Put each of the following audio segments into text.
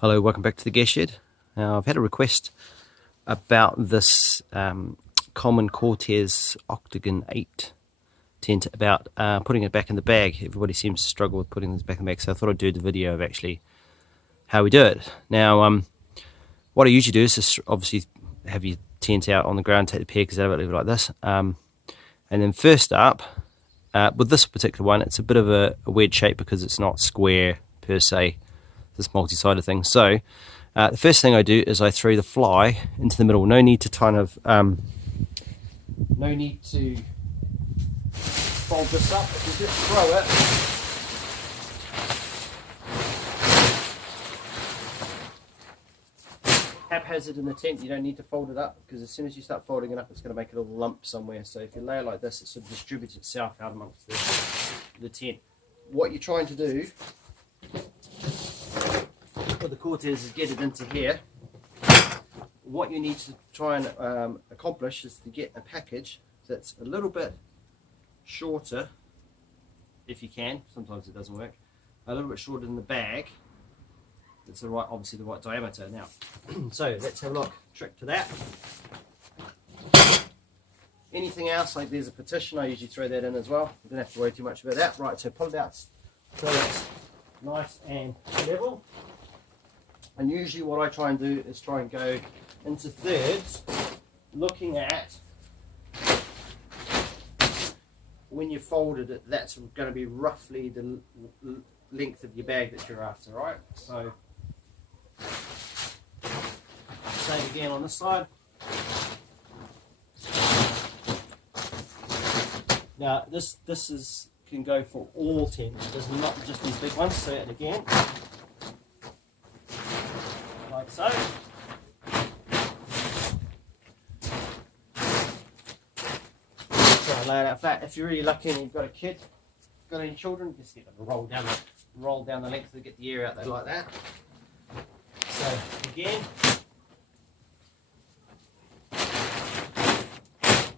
Hello, welcome back to the Gear Shed. Now, I've had a request about this Coleman Cortez Octagon 8 tent, about putting it back in the bag. Everybody seems to struggle with putting this back in the bag, so I thought I'd do the video of actually how we do it. Now, what I usually do is just obviously have your tent out on the ground, take the pegs out of it, leave it like this. And then first up, with this particular one, it's a bit of a weird shape because it's not square per se, this multi-sided thing. So the first thing I do is I throw the fly into the middle. No need to kind of no need to fold this up. If you just throw it haphazard in the tent, you don't need to fold it up, because as soon as you start folding it up, it's going to make a little lump somewhere. So if you lay it like this, it sort of distributes itself out amongst the tent. What you're trying to do with the Cortez is get it into here. What you need to try and accomplish is to get a package that's a little bit shorter, if you can. Sometimes it doesn't work. A little bit shorter than the bag. That's the right, obviously the right diameter. Now, so let's have a look. Trick to that. Anything else, like there's a partition, I usually throw that in as well. You don't have to worry too much about that. Right, so pull it out so it's nice and level. And usually what I try and do is try and go into thirds, looking at when you folded it, that's going to be roughly the length of your bag that you're after, right? So, same again on this side. Now this can go for all tents, there's not just these big ones. So and again, like so. Try and lay it out flat. If you're really lucky and you've got a kid, got any children, just get them to roll down the length to get the air out there like that. So again,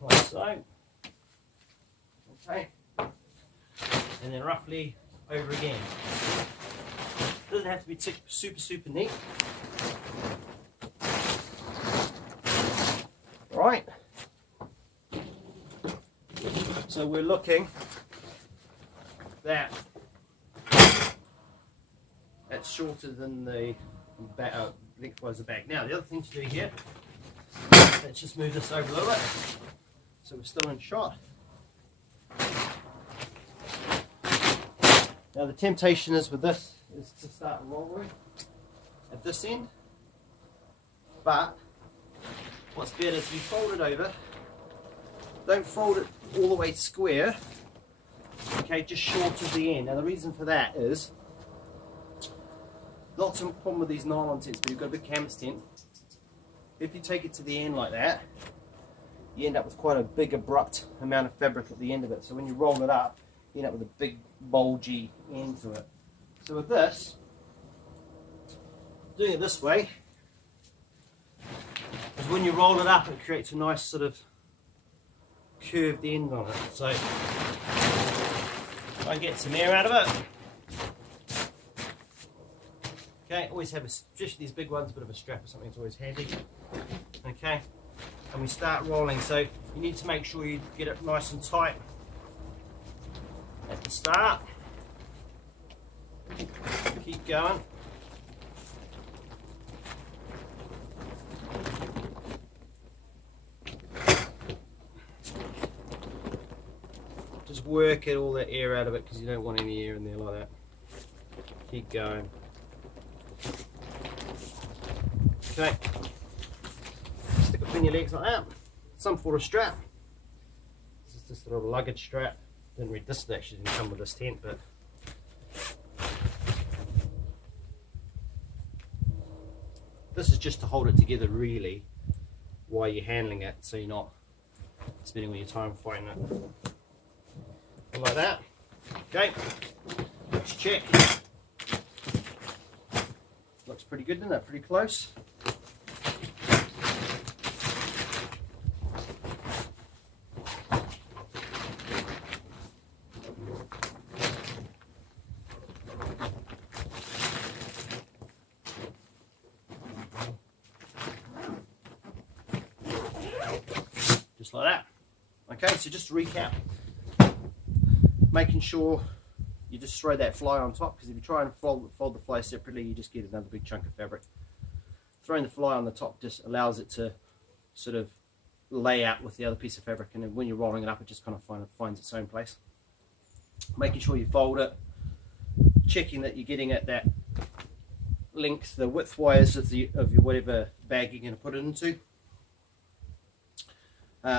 like so. Okay, and then roughly over again. Doesn't have to be super neat. Right. So we're looking that that's shorter than the lengthwise the bag. Now the other thing to do here, let's just move this over a little bit so we're still in shot. Now the temptation is with this is to start rolling at this end, but what's better is you fold it over. Don't fold it all the way square, okay, just short of the end. Now the reason for that is, lots of problem with these nylon tents, but you've got a big canvas tent. If you take it to the end like that, you end up with quite a big abrupt amount of fabric at the end of it. So when you roll it up, you end up with a big bulgy end to it. So with this, doing it this way, is when you roll it up, it creates a nice sort of curved end on it. So try and get some air out of it. Okay, always have, especially these big ones, a bit of a strap or something, it's always handy. Okay, and we start rolling. So you need to make sure you get it nice and tight at the start. Keep going. Just work all the air out of it, because you don't want any air in there like that. Keep going. Okay. Stick it between your legs like that. Some sort of strap. This is just a little luggage strap. Didn't read this, actually didn't come with this tent, but this is just to hold it together really while you're handling it, so you're not spending all your time fighting it. Like that. Okay, let's check. Looks pretty good, doesn't it? Pretty close. just like that. Okay, so just to recap, making sure you just throw that fly on top, because if you try and fold the fly separately, you just get another big chunk of fabric. Throwing the fly on the top just allows it to sort of lay out with the other piece of fabric, and then when you're rolling it up, it just kind of finds its own place. Making sure you fold it, checking that you're getting at that length, the width wise of your whatever bag you're going to put it into.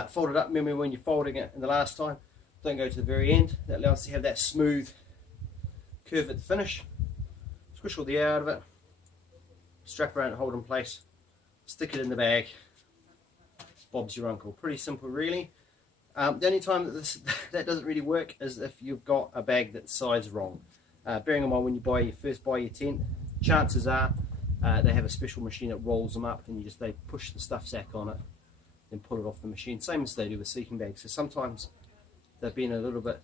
Fold it up. Remember, when you're folding it in the last time, don't go to the very end. That allows us to have that smooth curve at the finish. Squish all the air out of it, strap around it, hold in place, stick it in the bag. Bob's your uncle. Pretty simple, really. The only time that doesn't really work is if you've got a bag that's sized wrong. Bearing in mind, when you first buy your tent, chances are they have a special machine that rolls them up, and they push the stuff sack on it, then pull it off the machine. Same as they do with sleeping bags. So sometimes they've been a little bit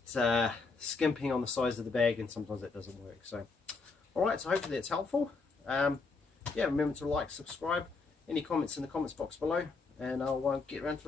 skimping on the size of the bag, and sometimes that doesn't work. So, all right. So hopefully that's helpful. Yeah, remember to like, subscribe. Any comments in the comments box below, and I'll get around to